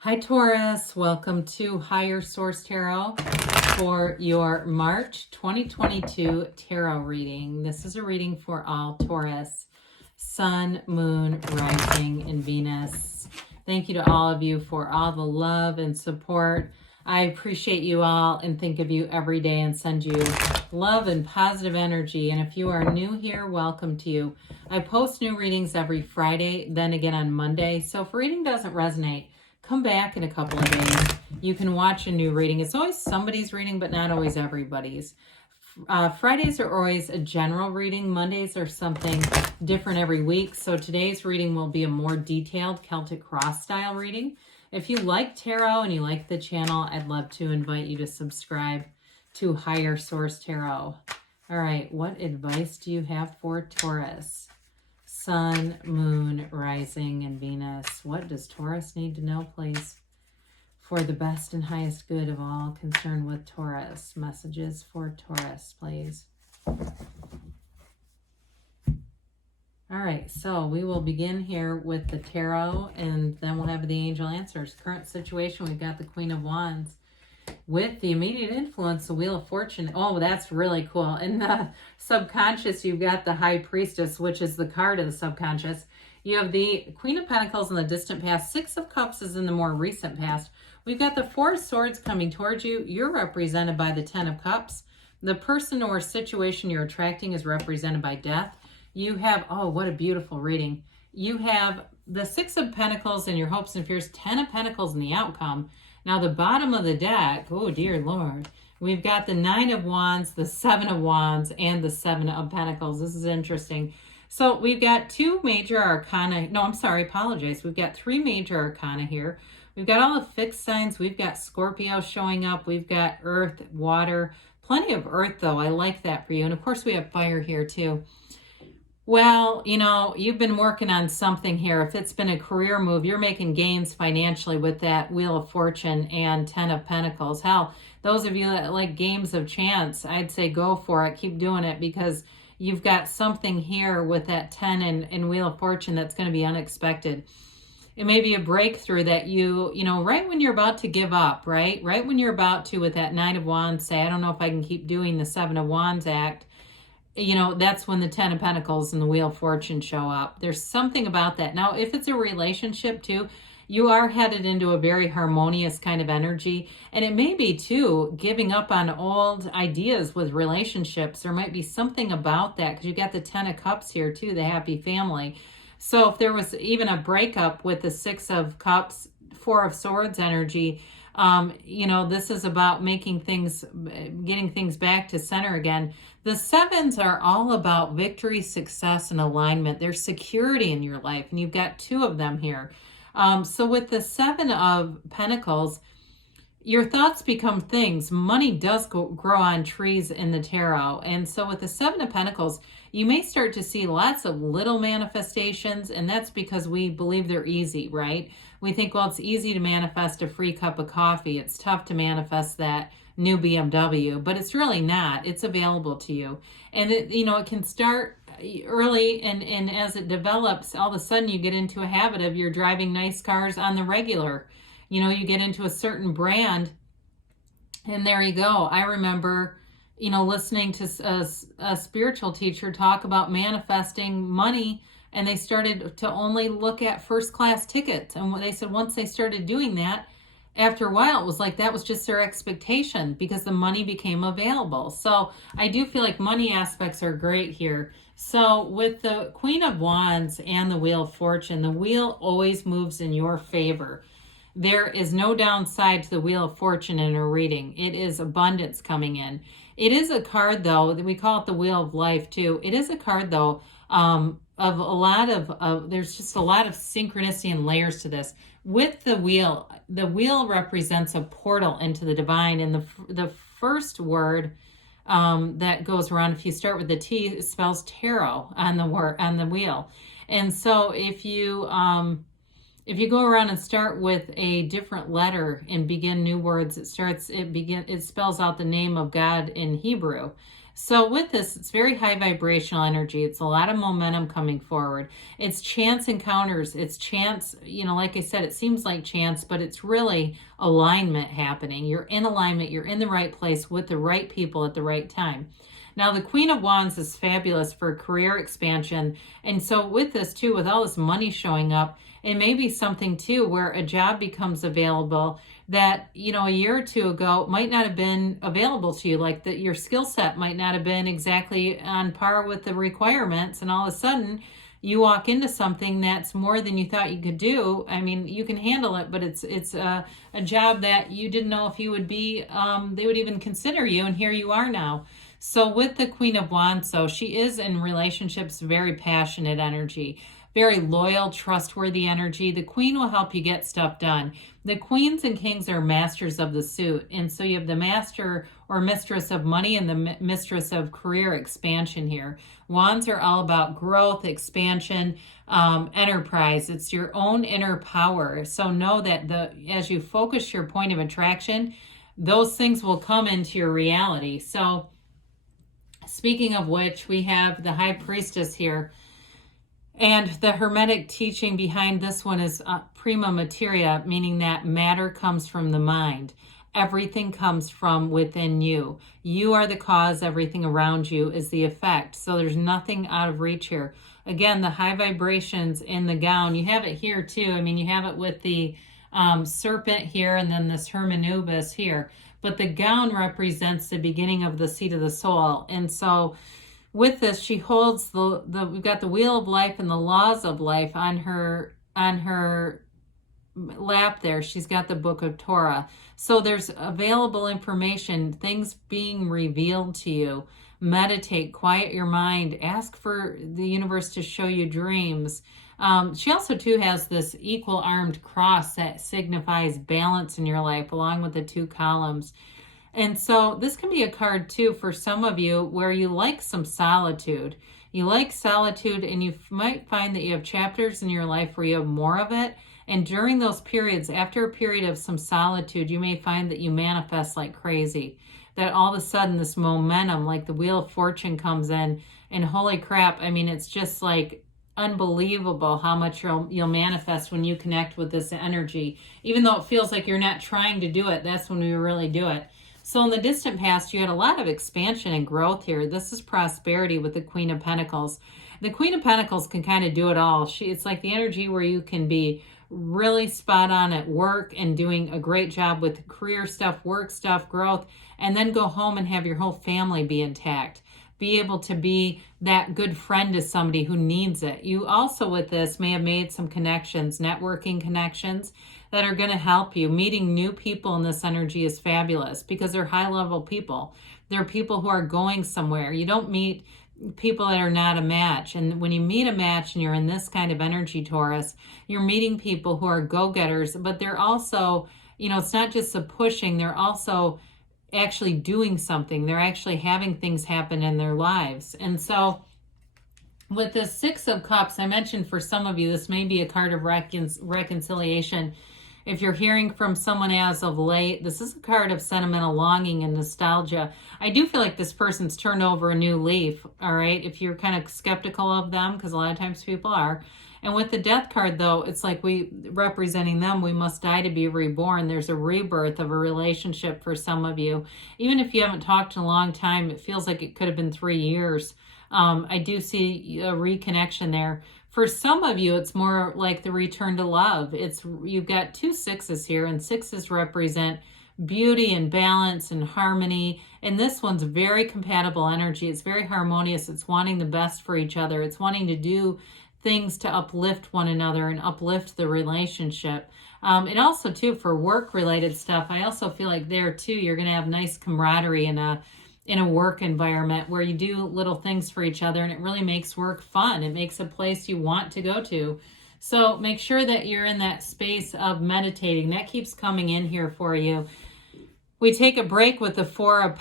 Hi Taurus, welcome to Higher Source Tarot for your March 2022 tarot reading. This is a reading for all Taurus, Sun, Moon, Rising, and Venus. Thank you to all of you for all the love and support. I appreciate you all and think of you every day and send you love and positive energy. And if you are new here, welcome to you. I post new readings every Friday, then again on Monday. So if reading doesn't resonate, come back in a couple of days. You can watch a new reading. It's always somebody's reading, but not always everybody's. Fridays are always a general reading. Mondays are something different every week. So today's reading will be a more detailed Celtic Cross style reading. If you like tarot and you like the channel, I'd love to invite you to subscribe to Higher Source Tarot. All right, what advice do you have for Taurus? Sun, Moon, Rising, and Venus. What does Taurus need to know, please? For the best and highest good of all concerned with Taurus. Messages for Taurus, please. All right, so we will begin here with the tarot, and then we'll have the angel answers. Current situation, we've got the Queen of Wands. With the immediate influence, the Wheel of Fortune. Oh, that's really cool. In the subconscious, you've got the High Priestess, which is the card of the subconscious. You have the Queen of Pentacles in the distant past. Six of Cups is in the more recent past. We've got the Four of Swords coming towards you. You're represented by the Ten of Cups. The person or situation you're attracting is represented by Death. You have, oh, what a beautiful reading. You have the Six of Pentacles in your hopes and fears, Ten of Pentacles in the outcome. Now, the bottom of the deck, oh, dear Lord, we've got the Nine of Wands, the Seven of Wands, and the Seven of Pentacles. This is interesting. So we've got two major arcana. No, I'm sorry, apologize. We've got three major arcana here. We've got all the fixed signs. We've got Scorpio showing up. We've got earth, water, plenty of earth, though. I like that for you. And, of course, we have fire here, too. Well, you know, you've been working on something here. If it's been a career move, you're making gains financially with that Wheel of Fortune and Ten of Pentacles. Hell, those of you that like games of chance, I'd say go for it. Keep doing it because you've got something here with that 10 and Wheel of Fortune that's going to be unexpected. It may be a breakthrough that you know, right when you're about to give up, right? Right when you're about to, with that Nine of Wands, say, I don't know if I can keep doing the Seven of Wands act. You know, that's when the Ten of Pentacles and the Wheel of Fortune show up. There's something about that. Now, if it's a relationship too, you are headed into a very harmonious kind of energy. And it may be too, giving up on old ideas with relationships. There might be something about that because you got the Ten of Cups here too, the happy family. So if there was even a breakup with the Six of Cups, Four of Swords energy, you know, this is about making things, getting things back to center again. The sevens are all about victory, success, and alignment. There's security in your life, and you've got two of them here. So with the Seven of Pentacles, your thoughts become things. Money does grow on trees in the tarot. And so with the Seven of Pentacles, you may start to see lots of little manifestations, and that's because we believe they're easy, right? We think, well, it's easy to manifest a free cup of coffee. It's tough to manifest that new BMW, but it's really not. It's available to you. And, it can start early, and as it develops, all of a sudden you get into a habit of you're driving nice cars on the regular. You know, you get into a certain brand, and there you go. I remember, listening to a spiritual teacher talk about manifesting money, and they started to only look at first-class tickets. And they said once they started doing that, after a while, it was like that was just their expectation because the money became available. So I do feel like money aspects are great here. So with the Queen of Wands and the Wheel of Fortune, the wheel always moves in your favor. There is no downside to the Wheel of Fortune in a reading. It is abundance coming in. It is a card, though, we call it the Wheel of Life, too. It is a card, though, of a lot of, there's just a lot of synchronicity and layers to this. With the wheel represents a portal into the divine. And the first word that goes around, if you start with the T, it spells tarot on the wheel. And so if you go around and start with a different letter and begin new words, it spells out the name of God in Hebrew. So with this, it's very high vibrational energy. It's a lot of momentum coming forward. It's chance encounters. It's chance, like I said, it seems like chance, but it's really alignment happening. You're in alignment. You're in the right place with the right people at the right time. Now, the Queen of Wands is fabulous for career expansion. And so with this too, with all this money showing up, it may be something too where a job becomes available that, a year or two ago might not have been available to you. Like that your skill set might not have been exactly on par with the requirements. And all of a sudden you walk into something that's more than you thought you could do. I mean, you can handle it, but it's a job that you didn't know if you would be, they would even consider you. And here you are now. So with the Queen of Wands, so she is in relationships, very passionate energy, very loyal, trustworthy energy. The Queen will help you get stuff done. The Queens and Kings are masters of the suit. And so you have the master or mistress of money and the mistress of career expansion here. Wands are all about growth, expansion, enterprise. It's your own inner power. So know that as you focus your point of attraction, those things will come into your reality. So speaking of which, we have the High Priestess here. And the Hermetic teaching behind this one is prima materia, meaning that matter comes from the mind. Everything comes from within you. You are the cause. Everything around you is the effect. So there's nothing out of reach here. Again, the high vibrations in the gown, you have it here too. I mean, you have it with the serpent here and then this Hermanubis here. But the gown represents the beginning of the seat of the soul. And so with this, she holds we've got the wheel of life and the laws of life on her lap there. She's got the book of Torah. So there's available information, things being revealed to you. Meditate, quiet your mind, ask for the universe to show you dreams. She also too has this equal armed cross that signifies balance in your life along with the two columns. And so this can be a card too for some of you where you like some solitude. You like solitude and you might find that you have chapters in your life where you have more of it. And during those periods, after a period of some solitude, you may find that you manifest like crazy. That all of a sudden this momentum, like the Wheel of Fortune comes in and holy crap, I mean, it's just like unbelievable how much you'll manifest when you connect with this energy. Even though it feels like you're not trying to do it, that's when we really do it. So in the distant past, you had a lot of expansion and growth here. This is prosperity with the Queen of Pentacles. The Queen of Pentacles can kind of do it all. It's like the energy where you can be really spot on at work and doing a great job with career stuff, work stuff, growth, and then go home and have your whole family be intact. Be able to be that good friend to somebody who needs it. You also with this may have made some connections, networking connections that are going to help you. Meeting new people in this energy is fabulous because they're high level people. They're people who are going somewhere. You don't meet people that are not a match. And when you meet a match and you're in this kind of energy, Taurus, you're meeting people who are go-getters, but they're also, it's not just the pushing, they're also actually doing something. They're actually having things happen in their lives. And so with the Six of Cups, I mentioned for some of you, this may be a card of reconciliation. If you're hearing from someone as of late, this is a card of sentimental longing and nostalgia. I do feel like this person's turned over a new leaf, all right? If you're kind of skeptical of them, because a lot of times people are. And with the Death card, though, it's like representing them, we must die to be reborn. There's a rebirth of a relationship for some of you. Even if you haven't talked in a long time, it feels like it could have been 3 years. I do see a reconnection there. For some of you, it's more like the return to love. You've got 2 sixes here, and sixes represent beauty and balance and harmony. And this one's very compatible energy. It's very harmonious. It's wanting the best for each other. It's wanting to do things to uplift one another and uplift the relationship. And also, too, for work-related stuff, I also feel like there, too, you're going to have nice camaraderie in a work environment where you do little things for each other, and it really makes work fun. It makes a place you want to go to. So make sure that you're in that space of meditating. That keeps coming in here for you. We take a break with the Four of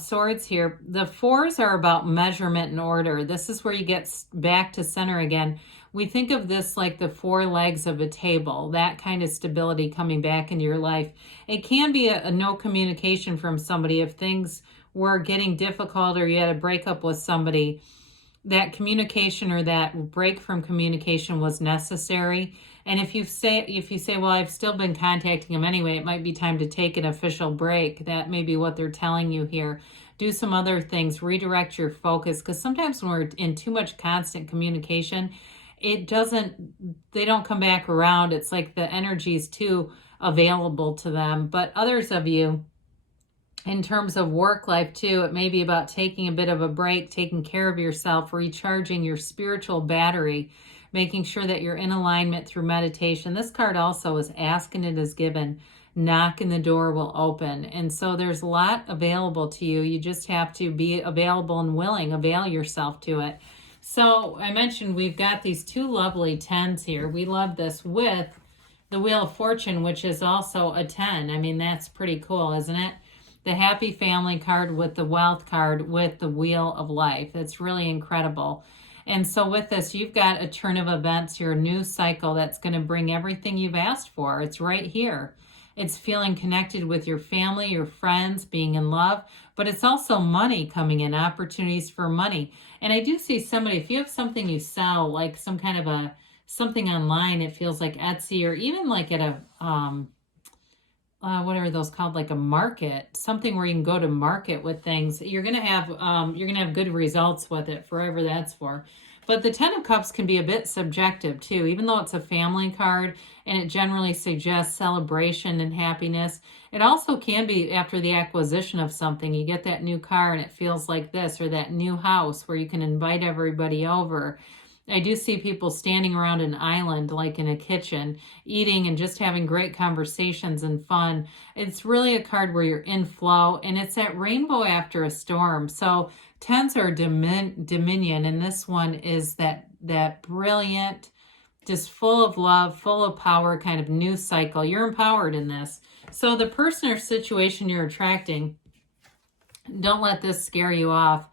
Swords here. The fours are about measurement and order. This is where you get back to center again. We think of this like the 4 legs of a table, that kind of stability coming back into your life. It can be a no communication from somebody if things were getting difficult or you had a breakup with somebody, that communication or that break from communication was necessary. And if you say, well, I've still been contacting him anyway, it might be time to take an official break. That may be what they're telling you here. Do some other things, redirect your focus, because sometimes when we're in too much constant communication, they don't come back around. It's like the energy is too available to them. But others of you, in terms of work life too, it may be about taking a bit of a break, taking care of yourself, recharging your spiritual battery, making sure that you're in alignment through meditation. This card also is ask and it is given. Knock and the door will open. And so there's a lot available to you. You just have to be available and willing, avail yourself to it. So I mentioned we've got these two lovely 10s here. We love this with the Wheel of Fortune, which is also a 10. I mean, that's pretty cool, isn't it? The Happy Family card with the Wealth card with the Wheel of Life. It's really incredible. And so with this, you've got a turn of events, your new cycle that's going to bring everything you've asked for. It's right here. It's feeling connected with your family, your friends, being in love, but it's also money coming in, opportunities for money. And I do see somebody, if you have something you sell, like some kind of something online, it feels like Etsy or even like at a, what are those called? Like a market, something where you can go to market with things. You're gonna have good results with it, forever that's for. But the 10 of Cups can be a bit subjective too, even though it's a family card and it generally suggests celebration and happiness. It also can be after the acquisition of something. You get that new car and it feels like this, or that new house where you can invite everybody over. I do see people standing around an island, like in a kitchen, eating and just having great conversations and fun. It's really a card where you're in flow, and it's that rainbow after a storm. So 10s are dominion, and this one is that brilliant, just full of love, full of power kind of new cycle. You're empowered in this. So the person or situation you're attracting, don't let this scare you off.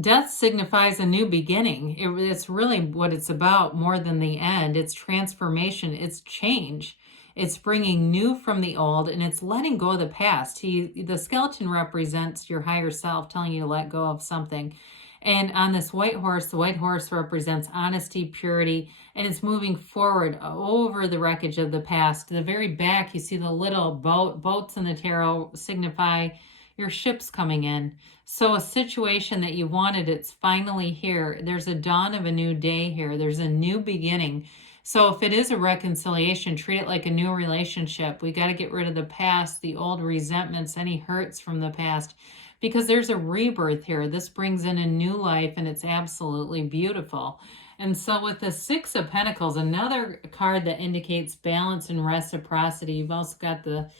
Death signifies a new beginning. It's really what it's about more than the end. It's transformation. It's change. It's bringing new from the old, and it's letting go of the past. The skeleton represents your higher self telling you to let go of something. And on this white horse, the white horse represents honesty, purity, and it's moving forward over the wreckage of the past. To the very back, you see the little boats in the tarot signify your ship's coming in. So a situation that you wanted, it's finally here. There's a dawn of a new day here. There's a new beginning. So if it is a reconciliation, treat it like a new relationship. We got to get rid of the past, the old resentments, any hurts from the past, because there's a rebirth here. This brings in a new life, and it's absolutely beautiful. And so with the Six of Pentacles, another card that indicates balance and reciprocity. You've also got the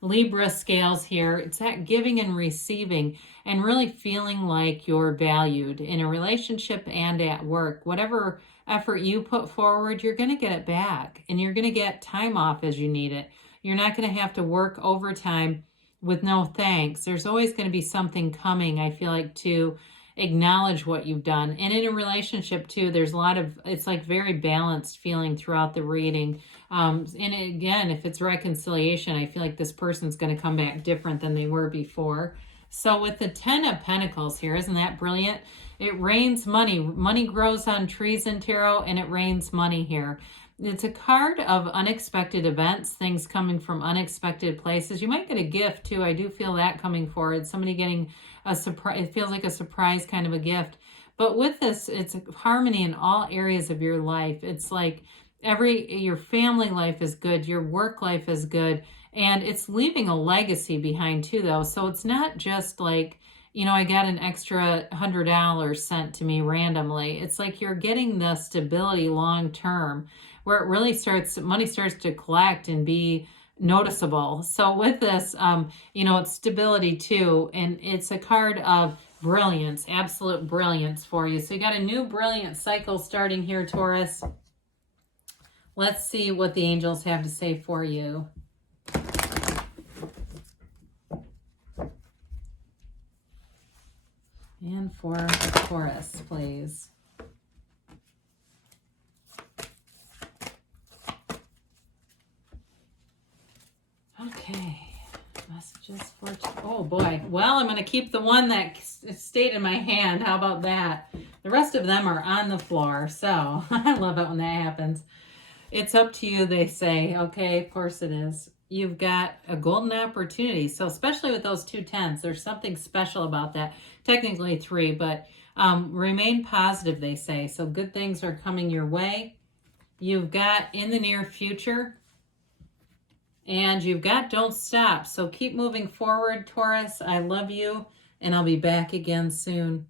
Libra scales here. It's that giving and receiving and really feeling like you're valued in a relationship and at work. Whatever effort you put forward, you're going to get it back, and you're going to get time off as you need it. You're not going to have to work overtime with no thanks. There's always going to be something coming, I feel like, to acknowledge what you've done. And in a relationship too, there's a lot of, it's like very balanced feeling throughout the reading. And again, if it's reconciliation, I feel like this person's going to come back different than they were before. So with the 10 of Pentacles here, isn't that brilliant? It rains money. Money grows on trees in tarot, and it rains money here. It's a card of unexpected events, things coming from unexpected places. You might get a gift too. I do feel that coming forward. Somebody getting a surprise. It feels like a surprise kind of a gift. But with this, it's harmony in all areas of your life. It's like your family life is good, your work life is good, and it's leaving a legacy behind too, though. So it's not just like, I got an extra $100 sent to me randomly. It's like you're getting the stability long term, where it really money starts to collect and be noticeable. So with this, it's stability too, and it's a card of brilliance, absolute brilliance for you. So you got a new brilliant cycle starting here, Taurus. Let's see what the angels have to say for you. And for Taurus, please. Okay. Messages for, oh boy. Well, I'm going to keep the one that stayed in my hand. How about that? The rest of them are on the floor. So I love it when that happens. It's up to you, they say. Okay, of course it is. You've got a golden opportunity. So especially with those 2 10s, there's something special about that. Technically 3, but remain positive, they say. So good things are coming your way. You've got in the near future. And you've got don't stop. So keep moving forward, Taurus. I love you. And I'll be back again soon.